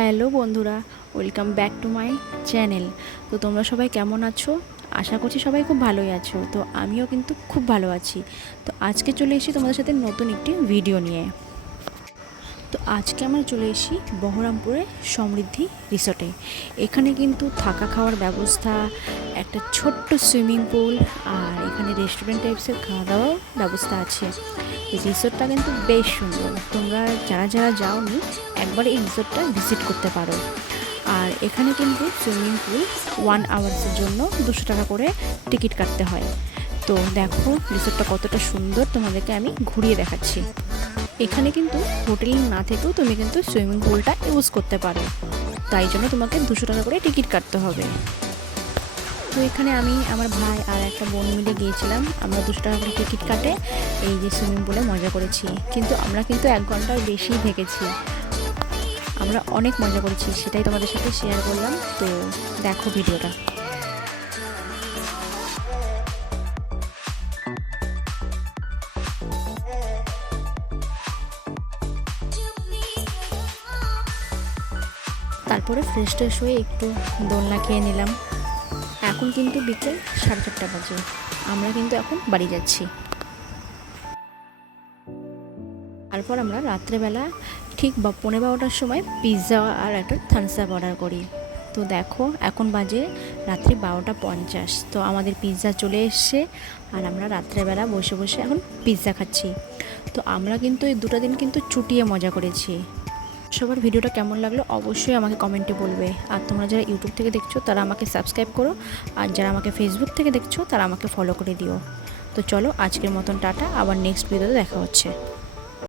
Hello বন্ধুরা, welcome back to my channel. তো তোমরা সবাই কেমন আছো? আশা করছি সবাই খুব ভালোই আছো। তো আমিও কিন্তু খুব ভালো আছি। তো আজকে চলে এসেছি তোমাদের সাথে নতুন একটি ভিডিও নিয়ে। তো আজকে আমরা চলে এসেছি বহরমপুরে সমৃদ্ধি রিসর্টে। এখানে কিন্তু থাকা খাওয়ার ব্যবস্থা, একটা ছোট্ট সুইমিং পুল, আর এখানে রেস্টুরেন্ট টাইপসের খাওয়া দাওয়ার ব্যবস্থা আছে। এই রিসর্টটা কিন্তু বেশ সুন্দর। তোমরা যারা যারা যাওনি একবার এই রিসর্টটা ভিজিট করতে পারো। আর এখানে কিন্তু সুইমিং পুল 1 আওয়ার্সের জন্য 200 টাকা করে টিকিট কাটতে হয়। তো দেখো রিসর্টটা কতটা সুন্দর, তোমাদেরকে আমি ঘুরিয়ে দেখাচ্ছি। এখানে কিন্তু হোটেল না থেকেও তুমি কিন্তু সুইমিং পুলটা ইউজ করতে পারো, তাই জন্য তোমাকে 200 টাকা করে টিকিট কাটতে হবে। তো এখানে আমি, আমার ভাই আর একটা বোন মিলে গিয়েছিলাম। আমরা 200 টাকা করে টিকিট কাটে এই যে সুইমিং পুলে মজা করেছি। কিন্তু আমরা কিন্তু 1 ঘন্টার বেশি থেকেছি। আমরা অনেক মজা করেছি, সেটাই তোমাদের সাথে শেয়ার করলাম। তো দেখো ভিডিওটা। তারপরে ফ্রেশ ট্রেশ হয়ে একটু দোলনা খেয়ে নিলাম। এখন কিন্তু বিকেল 4:30 বাজে। আমরা কিন্তু এখন বাড়ি যাচ্ছি। তারপর আমরা রাত্রেবেলা ঠিক 12:15টার সময় পিৎজা আর একটা থামস আপ অর্ডার করি। তো দেখো এখন বাজে রাত্রি 12:50। তো আমাদের পিৎজা চলে এসছে, আর আমরা রাত্রেবেলা বসে বসে এখন পিৎজা খাচ্ছি। তো আমরা কিন্তু এই 2টা দিন কিন্তু চুটিয়ে মজা করেছি। সবার ভিডিওটা কেমন লাগলো অবশ্যই আমাকে কমেন্টে বলবে। আর তোমরা যারা ইউটিউব থেকে দেখছো তারা আমাকে সাবস্ক্রাইব করো, আর যারা আমাকে ফেসবুক থেকে দেখছো তারা আমাকে ফলো করে দিও। তো চলো আজকের মতন টাটা, আবার নেক্সট ভিডিওতে দেখা হচ্ছে।